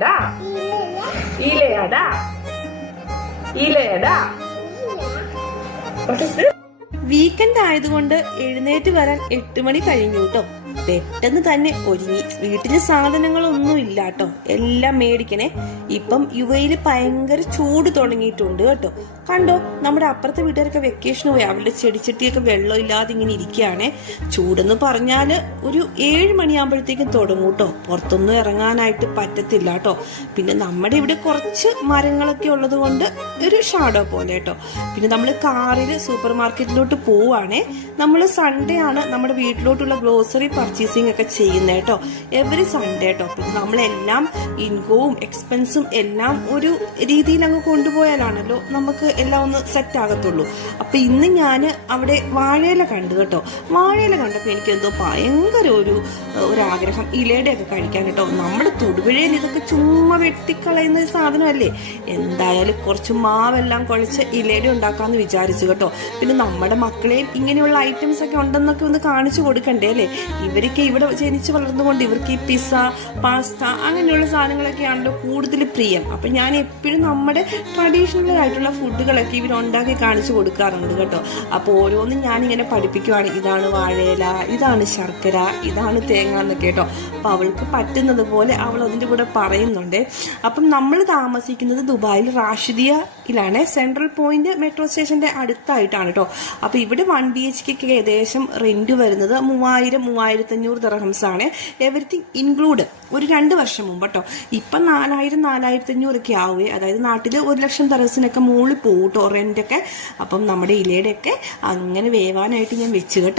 ഇലയടാ ഇലയടാ ഇലയടാ. Weekend ആയതുകൊണ്ട് എഴുന്നേറ്റ് വരാൻ 8 മണി കഴിഞ്ഞു കേട്ടോ. പെട്ടെന്ന് തന്നെ ഒരുങ്ങി. വീട്ടില് സാധനങ്ങളൊന്നും ഇല്ല കേട്ടോ, എല്ലാം മേടിക്കണേ. ഇപ്പം യുഎയിൽ ഭയങ്കര ചൂട് തുടങ്ങിയിട്ടുണ്ട് കേട്ടോ. കണ്ടോ, നമ്മുടെ അപ്പുറത്തെ വീട്ടുകാരൊക്കെ വെക്കേഷൻ പോയി, അവരുടെ ചെടിച്ചട്ടിയൊക്കെ വെള്ളം ഇല്ലാതെ ഇങ്ങനെ ഇരിക്കുകയാണേ. ചൂടെന്ന് പറഞ്ഞാല് ഒരു 7 മണിയാകുമ്പോഴത്തേക്കും തുടങ്ങും കേട്ടോ. പുറത്തൊന്നും ഇറങ്ങാനായിട്ട് പറ്റത്തില്ല കേട്ടോ. പിന്നെ നമ്മുടെ ഇവിടെ കുറച്ച് മരങ്ങളൊക്കെ ഉള്ളത് കൊണ്ട് ഒരു ഷാഡോ പോലെ കേട്ടോ. പിന്നെ നമ്മൾ കാറിൽ സൂപ്പർ മാർക്കറ്റിലോട്ട് പോവാണേ. നമ്മൾ സൺഡേ ആണ് നമ്മുടെ വീട്ടിലോട്ടുള്ള ഗ്രോസറി പർച്ചേസിംഗ് ഒക്കെ ചെയ്യുന്നത് കേട്ടോ, എവറി സൺഡേ കേട്ടോ. പിന്നെ നമ്മളെല്ലാം ഇൻകവും എക്സ്പെൻസും എല്ലാം ഒരു രീതിയിൽ അങ്ങ് കൊണ്ടുപോയാലാണല്ലോ നമുക്ക് എല്ലാം ഒന്ന് സെറ്റ് ആകത്തുള്ളൂ. അപ്പൊ ഇന്ന് ഞാൻ അവിടെ വാഴയില കണ്ടു കേട്ടോ. വാഴയില കണ്ടപ്പോൾ എനിക്ക് എന്തോ ഭയങ്കര ഒരു ആഗ്രഹം ഇലയുടെ ഒക്കെ കഴിക്കാൻ കേട്ടോ. നമ്മുടെ തൊടുപുഴയിൽ ഇതൊക്കെ ചുമ്മാ വെട്ടിക്കളയുന്ന സാധനമല്ലേ. എന്തായാലും കുറച്ച് മാവെല്ലാം കുഴച്ച് ഇലയുടെ ഉണ്ടാക്കാന്ന് വിചാരിച്ചു കേട്ടോ. പിന്നെ നമ്മുടെ മക്കളെയും ഇങ്ങനെയുള്ള ഐറ്റംസ് ഒക്കെ ഉണ്ടെന്നൊക്കെ ഒന്ന് കാണിച്ചു കൊടുക്കണ്ടേ അല്ലേ. ഇവരൊക്കെ ഇവിടെ ജനിച്ചു വളർന്നുകൊണ്ട് ഇവർക്ക് ഈ പിസ്സ, പാസ്ത അങ്ങനെയുള്ള സാധനങ്ങളൊക്കെയാണല്ലോ കൂടുതൽ പ്രിയം. അപ്പൊ ഞാൻ എപ്പോഴും നമ്മുടെ ട്രഡീഷണൽ ആയിട്ടുള്ള ഫുഡുകളൊക്കെ ഇവരുണ്ടാക്കി കാണിച്ചു കൊടുക്കാറുണ്ട് കേട്ടോ. അപ്പൊ ഓരോന്നും ഞാനിങ്ങനെ പഠിപ്പിക്കുവാണ്. ഇതാണ് വാഴയില, ഇതാണ് ശർക്കര, ഇതാണ് തേങ്ങ എന്നൊക്കെ കേട്ടോ. അപ്പൊ അവൾക്ക് പറ്റുന്നത് പോലെ അവൾ അതിന്റെ കൂടെ പറയുന്നുണ്ട്. അപ്പം നമ്മൾ താമസിക്കുന്നത് ദുബായിൽ റാഷിദിയയിലാണ്. സെൻട്രൽ പോയിന്റ് മെട്രോ സ്റ്റേഷന്റെ അടുത്തായിട്ടാണ് കേട്ടോ. അപ്പൊ ഇവിടെ 1 BHK ഏകദേശം റെന്റ് വരുന്നത് 3000-3500 ദിർഹംസ് ആണ്, എവരിത്തിങ് ഇൻക്ലൂഡ്. ഒരു 2 വർഷം മുമ്പ് കേട്ടോ. ഇപ്പം 4000-4500 ഒക്കെ ആവുകയെ. അതായത് നാട്ടിൽ 1 ലക്ഷം ദിർഹംസിനൊക്കെ മുകളിൽ പോകും കേട്ടോ റെന്റ് ഒക്കെ. അപ്പം നമ്മുടെ ഇലയുടെ ഒക്കെ അങ്ങനെ വേവാനായിട്ട് ഞാൻ വെച്ച് കേട്ടോ.